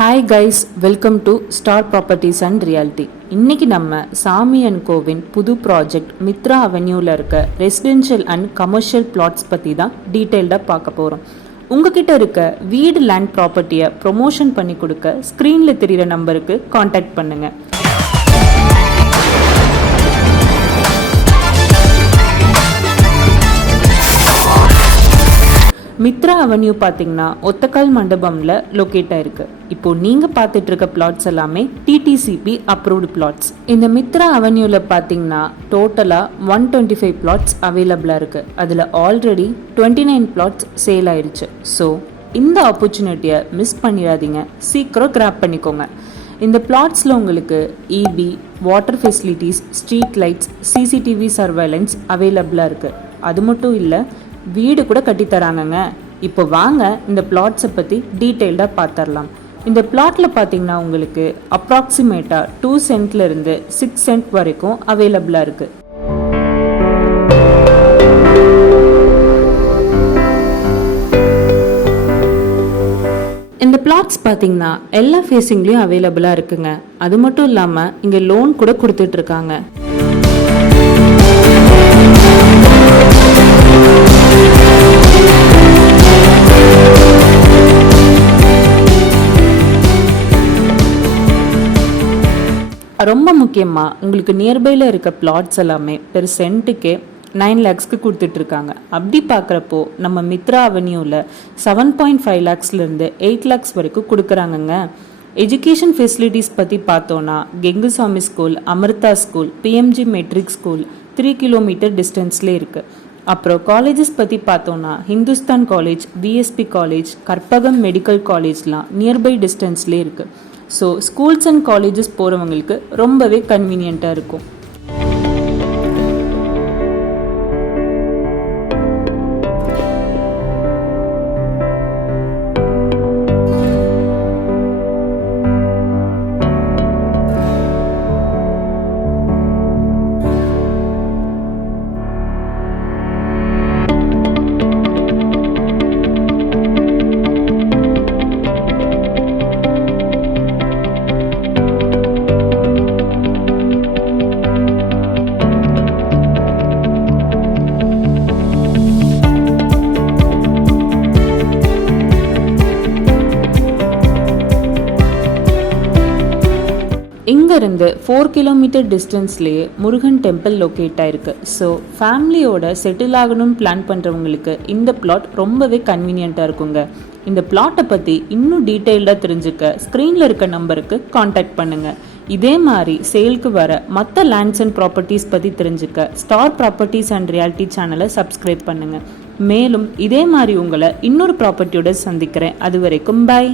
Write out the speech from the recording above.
Hi guys, welcome to star properties and reality. இன்னைக்கு நம்ம சாமி அண்ட் கோவின் புது ப்ராஜெக்ட் மித்ரா அவென்யூவில் இருக்க ரெசிடென்ஷியல் அண்ட் கமர்ஷியல் பிளாட்ஸ் பற்றி தான் டீட்டெயில்டாக பார்க்க போகிறோம். உங்ககிட்ட இருக்க வீடு லேண்ட் ப்ராப்பர்ட்டியை ப்ரொமோஷன் பண்ணி கொடுக்க ஸ்க்ரீனில் தெரிகிற நம்பருக்கு காண்டாக்ட் பண்ணுங்கள். மித்ரா அவென்யூ பார்த்தீங்கன்னா ஒத்தக்கால் மண்டபம்ல லொக்கேட் ஆயிருக்கு. இப்போ நீங்க பார்த்துட்டு இருக்க பிளாட்ஸ் எல்லாமே டிடிசிபி அப்ரூவ்டு பிளாட்ஸ். இந்த மித்ரா அவென்யூல பார்த்தீங்கன்னா டோட்டலா 125 பிளாட்ஸ் அவைலபிளா இருக்கு. அதுல ஆல்ரெடி 29 பிளாட்ஸ் சேல் ஆயிடுச்சு. ஸோ இந்த ஆப்பர்ச்சுனிட்டியை மிஸ் பண்ணிடாதீங்க, சீக்கிரம் கிராப் பண்ணிக்கோங்க. இந்த பிளாட்ஸில் உங்களுக்கு EB, water facilities, street lights, CCTV surveillance அவைலபிளாக இருக்குது. அது மட்டும் இல்லை, வீடு கூட கட்டித்தராங்கங்க. இப்போ வாங்க இந்த பிளாட்ஸை பற்றி டீட்டெயில்டாக பார்த்துடலாம். இந்த பிளாட்டில் பார்த்தீங்கன்னா உங்களுக்கு அப்ராக்சிமேட்டாக 2 சென்ட்லேருந்து 6 சென்ட் வரைக்கும் அவைலபிளாக இருக்குது. இந்த பிளாட்ஸ் பார்த்தீங்கன்னா எல்லா ஃபேஸிங்லேயும் அவைலபிளாக இருக்குங்க. அது மட்டும் இல்லாமல் இங்கே லோன் கூட கொடுத்துட்ருக்காங்க. ரொம்ப முக்கியமாக உங்களுக்கு நியர்பையில் இருக்க பிளாட்ஸ் எல்லாமே பெர் சென்ட்டுக்கே 9 lakhsக்கு கொடுத்துட்ருக்காங்க. அப்படி பார்க்குறப்போ நம்ம மித்ரா அவென்யூவில் 7.5 lakhsலேருந்து 8 lakhs வரைக்கும் கொடுக்குறாங்கங்க. எஜுகேஷன் ஃபெசிலிட்டிஸ் பற்றி பார்த்தோன்னா Gengusamy school, Amrita school, PMG matric school 3 kilometre டிஸ்டன்ஸ்லேயே இருக்குது. அப்புறம் காலேஜஸ் பற்றி பார்த்தோன்னா Hindustan college, VSB college, Karpagam medical காலேஜ்லாம் நியர்பை டிஸ்டன்ஸ்லேயே இருக்குது. ஸோ ஸ்கூல்ஸ் அண்ட் காலேஜஸ் போகிறவங்களுக்கு ரொம்பவே கன்வீனியண்ட்டாக இருக்கும். இங்கேருந்து 4 கிலோமீட்டர் டிஸ்டன்ஸ்லேயே முருகன் டெம்பிள் லொக்கேட் ஆயிருக்கு. ஸோ ஃபேமிலியோட செட்டில் ஆகணும்னு பிளான் பண்ணுறவங்களுக்கு இந்த பிளாட் ரொம்பவே கன்வீனியண்ட்டாக இருக்குங்க. இந்த பிளாட்டை பற்றி இன்னும் டீட்டெயில்டாக தெரிஞ்சுக்க ஸ்க்ரீனில் இருக்க நம்பருக்கு காண்டாக்ட் பண்ணுங்கள். இதே மாதிரி சேலுக்கு வர மற்ற லேண்ட்ஸ் அண்ட் ப்ராப்பர்ட்டிஸ் பற்றி தெரிஞ்சுக்க ஸ்டார் ப்ராப்பர்ட்டிஸ் அண்ட் ரியாலிட்டி சேனலை சப்ஸ்கிரைப் பண்ணுங்கள். மேலும் இதே மாதிரி உங்களை இன்னொரு ப்ராப்பர்ட்டியோட சந்திக்கிறேன். அது வரைக்கும் பாய்.